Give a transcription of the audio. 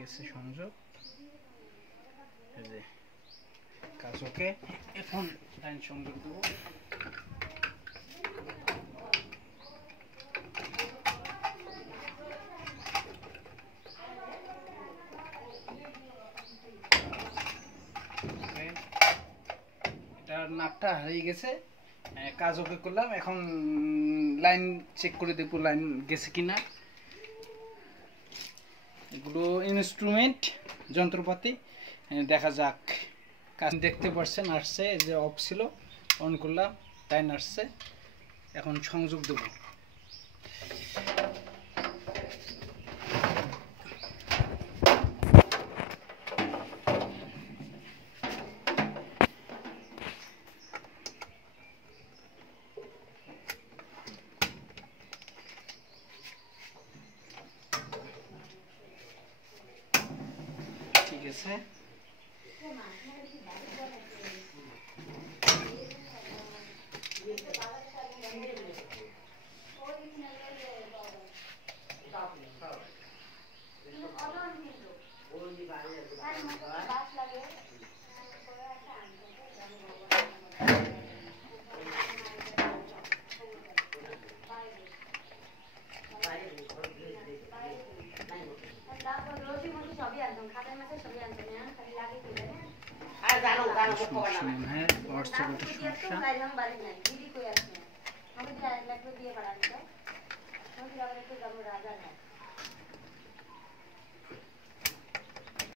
গেছে সংযোগ। এই যে কাজ ওকে, এখন লাইন সংযোগ দেবো। এটার নাটটা হারিয়ে গেছে, কাজ ওকে করলাম। এখন লাইন চেক করে দেখবো লাইন গেছে কিনা। এগুলো ইনস্ট্রুমেন্ট, যন্ত্রপাতি, দেখা যাক। কাজ দেখতে পাচ্ছেন আসছে, যে অফ ছিল অন করলাম, লাইন আসছে। এখন সংযোগ দেব। ঠিক আছে, সমস্যা